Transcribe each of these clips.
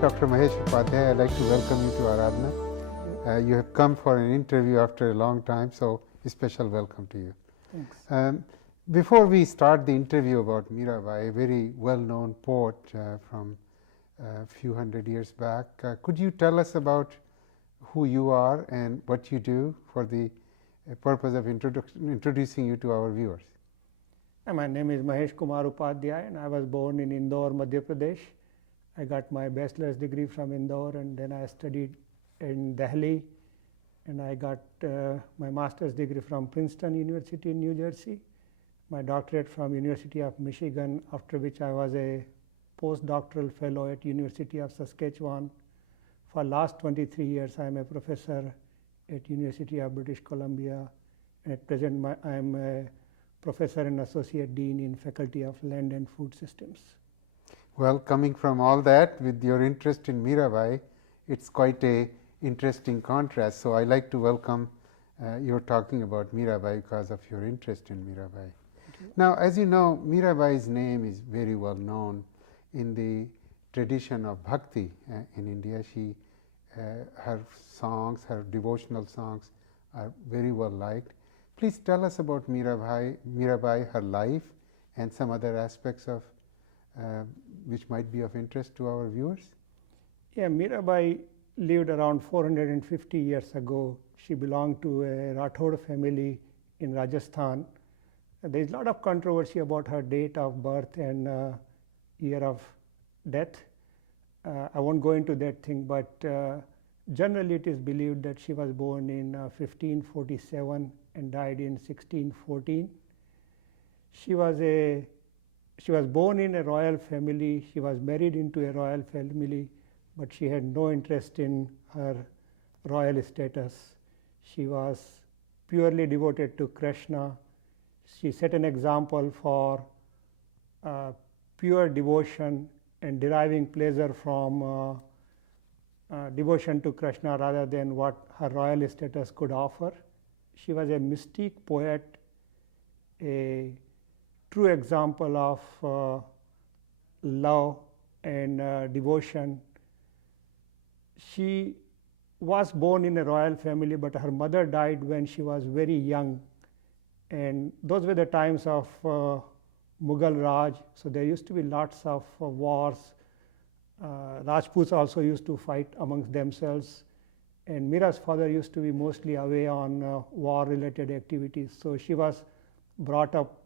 Dr. Mahesh Upadhyaya, I'd like to welcome you to Aaradhana. You have come for an interview after a long time, so a special welcome to you. Thanks. Before we start the interview about Mira Bai, a very well-known poet from a few hundred years back, could you tell us about who you are and what you do for the purpose of introducing you to our viewers? My name is Mahesh Upadhyaya and I was born in Indore, Madhya Pradesh. I got my bachelor's degree from Indore and then I studied in Delhi and I got my master's degree from Princeton University in New Jersey, my doctorate from University of Michigan, after which I was a postdoctoral fellow at University of Saskatchewan. For last 23 years I am a professor at University of British Columbia, and at present I am a professor and associate dean in Faculty of Land and Food Systems. Well, coming from all that, with your interest in Mira Bai, it's quite a interesting contrast. So I like to welcome your talking about Mira Bai because of your interest in Mira Bai. Now, as you know, Mira Bai's name is very well known in the tradition of bhakti in India. Her songs, her devotional songs, are very well liked. Please tell us about Mira Bai, her life, and some other aspects of which might be of interest to our viewers. Yeah, Mira Bai lived around 450 years ago. She belonged to a Rathod family in Rajasthan. There is a lot of controversy about her date of birth and year of death. I won't go into that thing, but generally it is believed that she was born in 1547 and died in 1614. She was born in a royal family. She was married into a royal family, but she had no interest in her royal status. She was purely devoted to Krishna. She set an example for pure devotion and deriving pleasure from devotion to Krishna rather than what her royal status could offer. She was a mystic poet, a true example of love and devotion. She was born in a royal family, but her mother died when she was very young. And those were the times of Mughal Raj, so there used to be lots of wars. Rajputs also used to fight amongst themselves. And Mira's father used to be mostly away on war-related activities. So she was brought up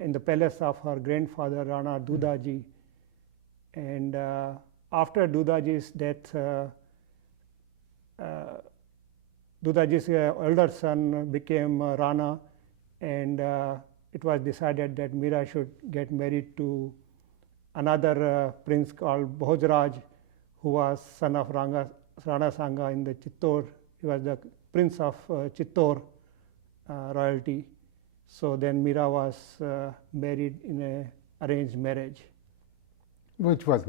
in the palace of her grandfather, Rana Dudaji. And after Dudaji's death, Dudaji's elder son became Rana, and it was decided that Mira should get married to another prince called Bhojraj, who was son of Rana Sangha in the Chittor. He was the prince of Chittor royalty. So then Mira was married in an arranged marriage. Which was a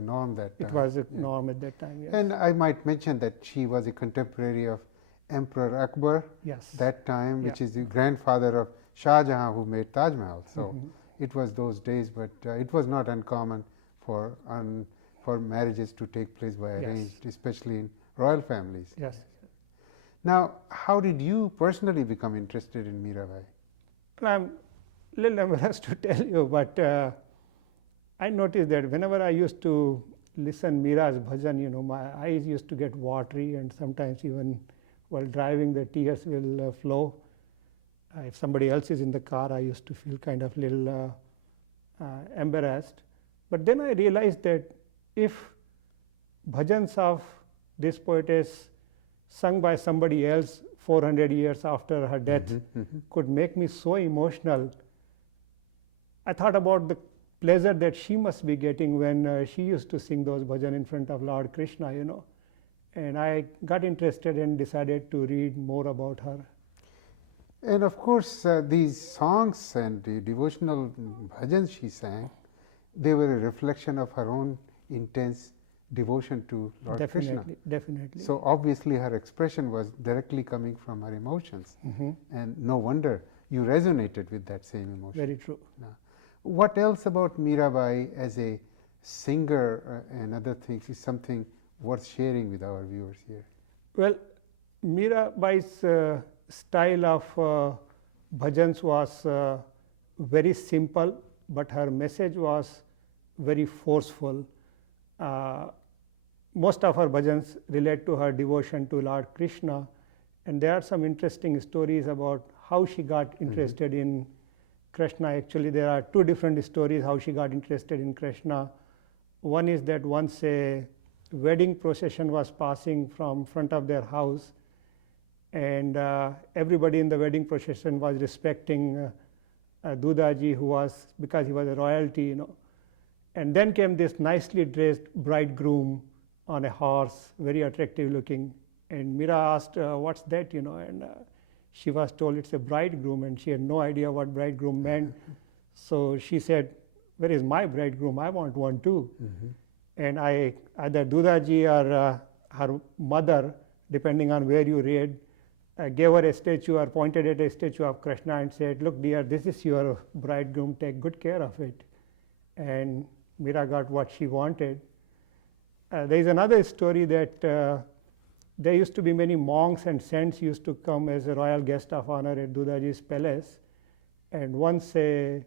norm that time. It was a norm at that time, yes. And I might mention that she was a contemporary of Emperor Akbar that time, which is the grandfather of Shah Jahan, who made Taj Mahal. So it was those days, but it was not uncommon for marriages to take place by arranged, especially in royal families. Yes. Now, how did you personally become interested in Mira Bai? Well, I'm a little embarrassed to tell you, but I noticed that whenever I used to listen Mira's bhajan, my eyes used to get watery, and sometimes even while driving the tears will flow. If somebody else is in the car, I used to feel kind of little embarrassed. But then I realized that if bhajans of this poetess sung by somebody else 400 years after her death could make me so emotional, I thought about the pleasure that she must be getting when she used to sing those bhajan in front of Lord Krishna, And I got interested and decided to read more about her. And of course, these songs and the devotional bhajans she sang, they were a reflection of her own intense devotion to Lord Krishna. Definitely. So obviously her expression was directly coming from her emotions. And no wonder you resonated with that same emotion. Very true. Now, what else about Mira Bai as a singer and other things is something worth sharing with our viewers here. Well, Mira Bai's style of bhajans was very simple, but her message was very forceful. Most of her bhajans relate to her devotion to Lord Krishna, and there are some interesting stories about how she got interested in Krishna. Actually, there are two different stories how she got interested in Krishna. One is that once a wedding procession was passing from front of their house, and everybody in the wedding procession was respecting Dudaji, who was, because he was a royalty, And then came this nicely dressed bridegroom on a horse, very attractive looking. And Mira asked, what's that, and she was told it's a bridegroom, and she had no idea what bridegroom meant. So she said, where is my bridegroom? I want one too. And either Dudaji or her mother, depending on where you read, gave her a statue or pointed at a statue of Krishna and said, look dear, this is your bridegroom, take good care of it. And Mira got what she wanted. There is another story that there used to be many monks and saints used to come as a royal guest of honor at Dudaji's palace. And once a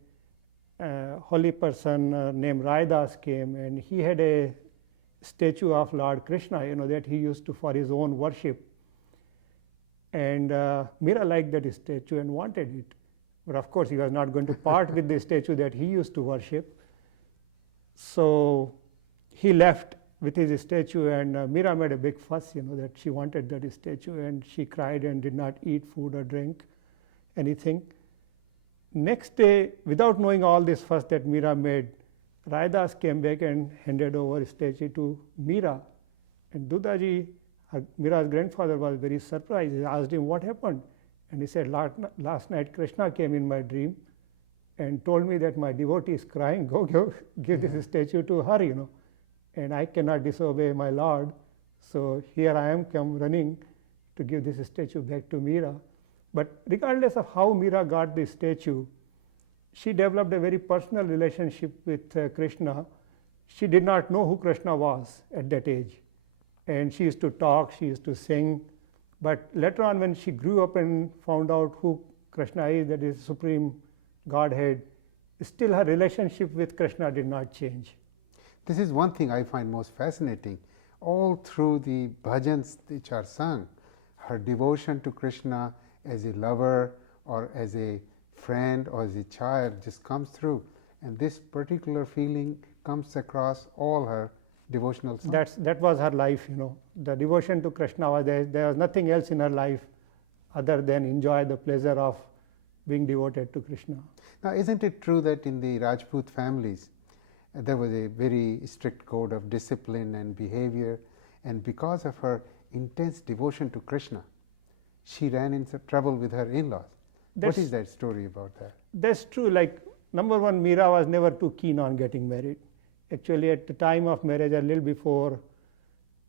holy person named Raidas came, and he had a statue of Lord Krishna, that he used to for his own worship. And Mira liked that statue and wanted it. But of course, he was not going to part with the statue that he used to worship. So he left with his statue, and Mira made a big fuss, that she wanted that statue, and she cried and did not eat food or drink anything. Next day, without knowing all this fuss that Mira made, Raidas came back and handed over his statue to Mira. And Dudaji, Mira's grandfather, was very surprised. He asked him what happened. And he said, last night Krishna came in my dream and told me that my devotee is crying, go give this statue to her, and I cannot disobey my Lord. So here I am come running to give this statue back to Mira. But regardless of how Mira got this statue, she developed a very personal relationship with Krishna. She did not know who Krishna was at that age. And she used to talk, she used to sing. But later on, when she grew up and found out who Krishna is, that is Supreme Godhead, still her relationship with Krishna did not change. This is one thing I find most fascinating. All through the bhajans which are sung, her devotion to Krishna as a lover or as a friend or as a child just comes through. And this particular feeling comes across all her devotional songs. That was her life, The devotion to Krishna was there was nothing else in her life other than enjoy the pleasure of being devoted to Krishna. Now, isn't it true that in the Rajput families, there was a very strict code of discipline and behavior, and because of her intense devotion to Krishna, she ran into trouble with her in-laws. What is that story about that? That's true. Like, number one, Mira was never too keen on getting married. Actually, at the time of marriage, a little before,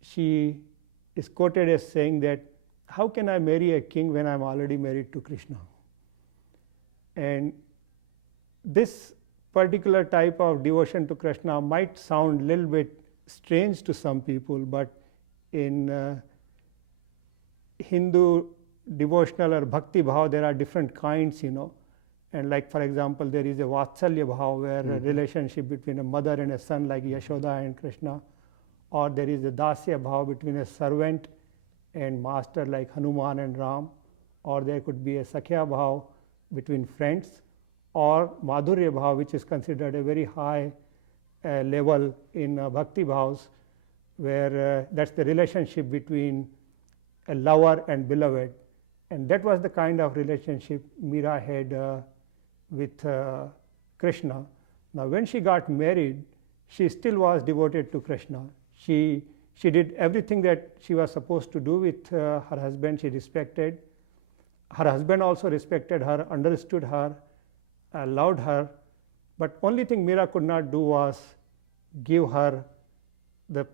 she is quoted as saying that, how can I marry a king when I'm already married to Krishna? And this particular type of devotion to Krishna might sound a little bit strange to some people, but in Hindu devotional or bhakti bhav, there are different kinds, And like, for example, there is a vatsalya bhav, where a relationship between a mother and a son, like Yashoda and Krishna. Or there is a dasya bhav between a servant and master, like Hanuman and Ram. Or there could be a sakhya bhav between friends. Or madhurya bhav, which is considered a very high level in bhakti bhavs, where that's the relationship between a lover and beloved. And that was the kind of relationship Mira had with Krishna. Now, when she got married, she still was devoted to Krishna. She did everything that she was supposed to do with her husband. She respected. Her husband also respected her, understood her, loved her. But only thing Mira could not do was give her the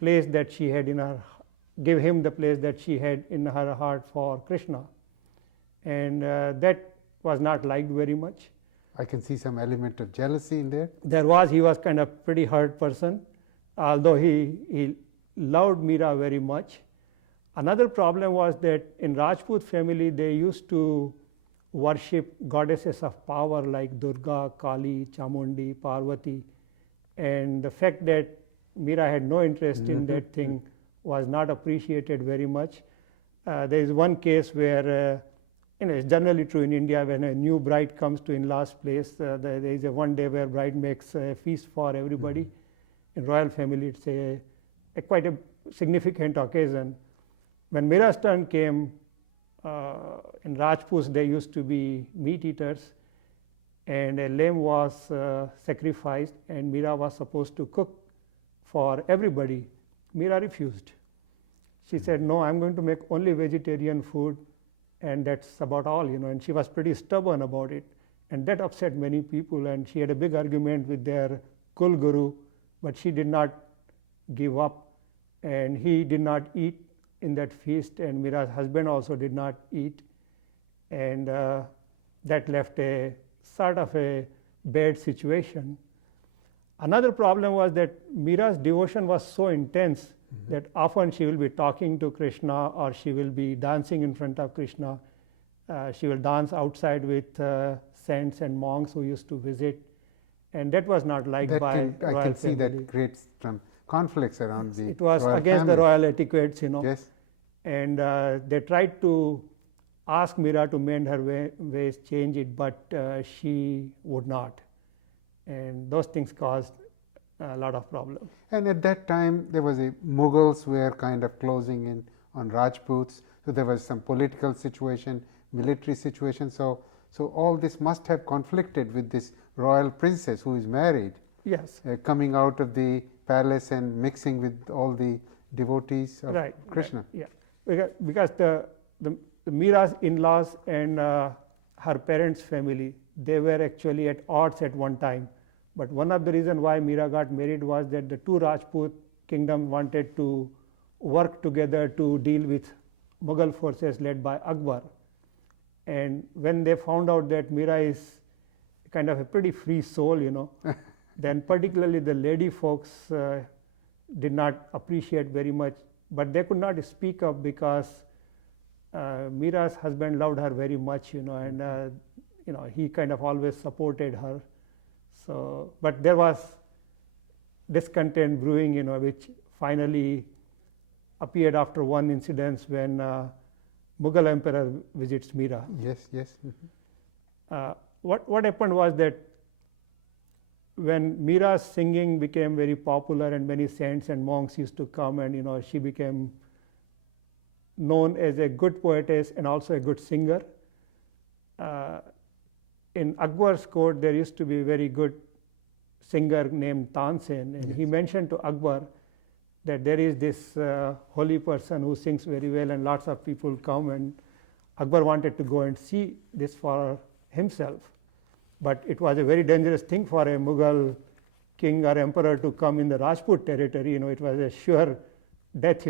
place that she had in her, give him the place that she had in her heart for Krishna. And that was not liked very much. I can see some element of jealousy in there. He was kind of pretty hurt person, although he loved Meera very much. Another problem was that in Rajput family they used to worship goddesses of power like Durga, Kali, Chamundi, Parvati, and the fact that Meera had no interest in that thing was not appreciated very much. There is one case where it's generally true in India when a new bride comes to in-laws place, there is a one day where bride makes a feast for everybody. In royal family it's quite a significant occasion. When Meera's turn came, in Rajputs there used to be meat eaters, and a lamb was sacrificed and Meera was supposed to cook for everybody. Meera refused. She said, no, I'm going to make only vegetarian food, and that's about all, and she was pretty stubborn about it, and that upset many people, and she had a big argument with their Kul Guru, but she did not give up, and he did not eat in that feast, and Meera's husband also did not eat, and that left a sort of a bad situation. Another problem was that Meera's devotion was so intense that often she will be talking to Krishna or she will be dancing in front of Krishna. She will dance outside with saints and monks who used to visit, and that was not liked by royal I can see family. that creates some conflicts around the It was royal against family. the royal etiquettes, Yes. and they tried to ask Meera to mend her ways, change it, but she would not, and those things caused a lot of problems. And at that time, there was Mughals were kind of closing in on Rajputs, so there was some political situation, military situation. So all this must have conflicted with this royal princess who is married. Yes. Coming out of the palace and mixing with all the devotees of Krishna. Right. Yeah, because the Meera's in-laws and her parents' family, they were actually at odds at one time. But one of the reasons why Meera got married was that the two Rajput kingdoms wanted to work together to deal with Mughal forces led by Akbar. And when they found out that Meera is kind of a pretty free soul, then particularly the lady folks did not appreciate very much, but they could not speak up because Meera's husband loved her very much, and he kind of always supported her. So, but there was discontent brewing, which finally appeared after one incident when Mughal emperor visits Meera. Yes. What happened was that when Meera's singing became very popular and many saints and monks used to come, and she became known as a good poetess and also a good singer. In Akbar's court, there used to be a very good singer named Tansen, and he mentioned to Akbar that there is this holy person who sings very well, and lots of people come, and Akbar wanted to go and see this for himself. But it was a very dangerous thing for a Mughal king or emperor to come in the Rajput territory. It was a sure death.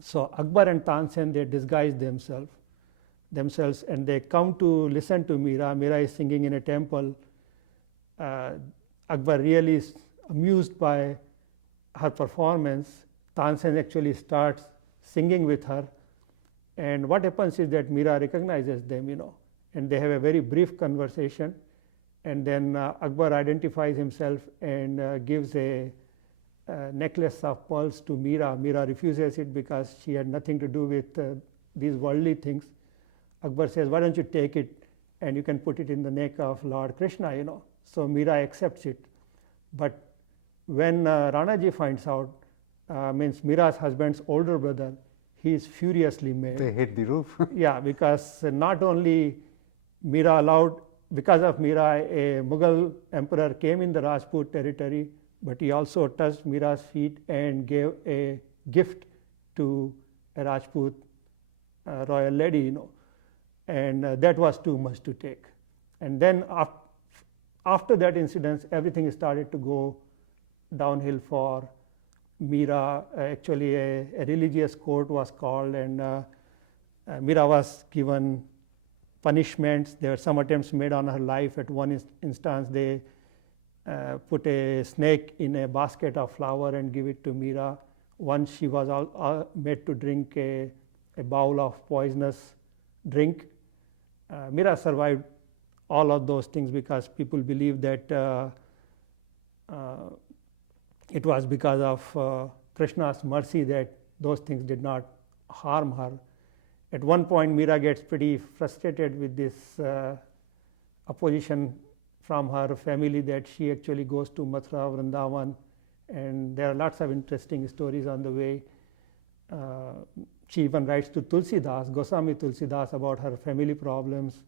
So Akbar and Tansen, they disguised themselves, and they come to listen to Meera. Meera is singing in a temple. Akbar really is amused by her performance. Tansen actually starts singing with her, and what happens is that Meera recognizes them, and they have a very brief conversation, and then Akbar identifies himself and gives a necklace of pearls to Meera. Meera refuses it because she had nothing to do with these worldly things. Akbar says, why don't you take it and you can put it in the neck of Lord Krishna, So Meera accepts it. But when Ranaji finds out, means Meera's husband's older brother, he is furiously mad. They hit the roof. Yeah, because not only Meera allowed, because of Meera, a Mughal emperor came in the Rajput territory, but he also touched Meera's feet and gave a gift to a Rajput royal lady, and that was too much to take. And then after that incident, everything started to go downhill for Meera. Actually, a religious court was called, and Meera was given punishments. There were some attempts made on her life. At one instance, they put a snake in a basket of flour and give it to Mira. Once she was made to drink a bowl of poisonous drink. Mira survived all of those things because people believe that it was because of Krishna's mercy that those things did not harm her. At one point, Mira gets pretty frustrated with this opposition from her family that she actually goes to Mathura, Vrindavan, and there are lots of interesting stories on the way. She even writes to Tulsidas, Goswami Tulsidas, about her family problems.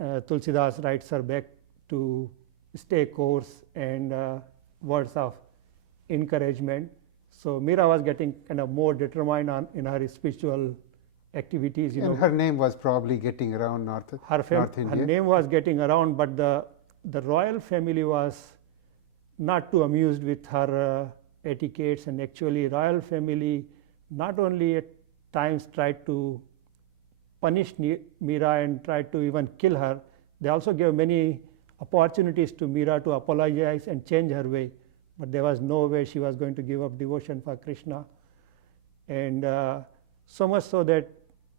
Tulsidas writes her back to stay course and words of encouragement. So Mira was getting kind of more determined in her spiritual activities. And her name was probably getting around North India. Her name was getting around, but the royal family was not too amused with her etiquettes, and actually royal family not only at times tried to punish Mira and tried to even kill her, they also gave many opportunities to Mira to apologize and change her way. But there was no way she was going to give up devotion for Krishna. And so much so that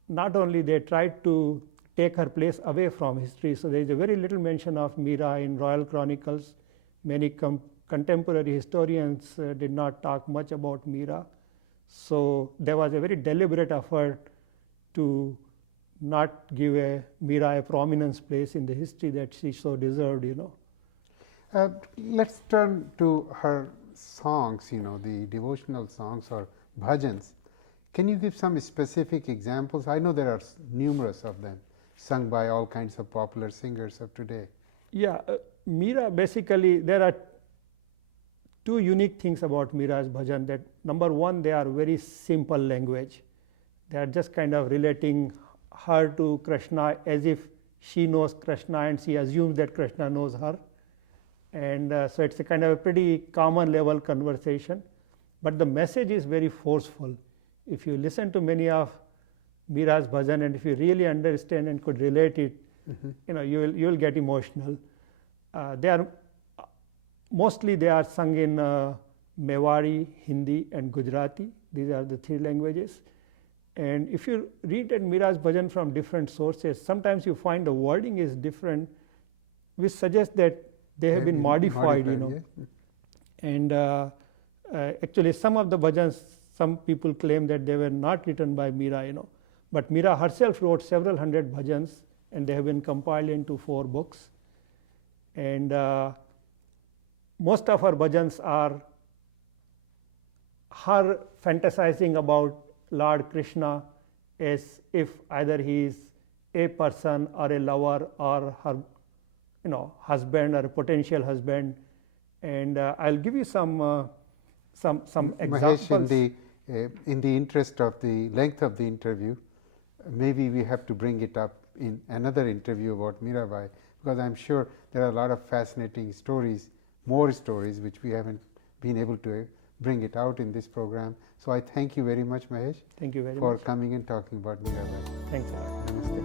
not only they tried to take her place away from history, so there is a very little mention of Mira in royal chronicles. Many contemporary historians did not talk much about Mira. So there was a very deliberate effort to not give Mira a prominence place in the history that she so deserved, Let's turn to her songs, the devotional songs or bhajans. Can you give some specific examples? I know there are numerous of them sung by all kinds of popular singers of today. Yeah, Mira, basically there are two unique things about Mira's bhajan. That number one, they are very simple language. They are just kind of relating her to Krishna as if she knows Krishna and she assumes that Krishna knows her. And so it's a kind of a pretty common level conversation, but the message is very forceful. If you listen to many of Mira's bhajan and if you really understand and could relate it, you will get emotional. Mostly they are sung in Mewari, Hindi and Gujarati. These are the three languages. And if you read Mira's bhajan from different sources, sometimes you find the wording is different, which suggests that they have been modified. Yeah. And actually some of the bhajans, some people claim that they were not written by Mira, but Mira herself wrote several hundred bhajans and they have been compiled into 4 books. And most of her bhajans are her fantasizing about Lord Krishna as if either he is a person or a lover or her husband or a potential husband. And I'll give you some examples. Mahesh, in the interest of the length of the interview, maybe we have to bring it up in another interview about Mira Bai, because I'm sure there are a lot of fascinating stories, more stories, which we haven't been able to bring it out in this program. So I thank you very much, Mahesh. Thank you very much for coming and talking about Mira Bai. Thanks a lot. Namaste.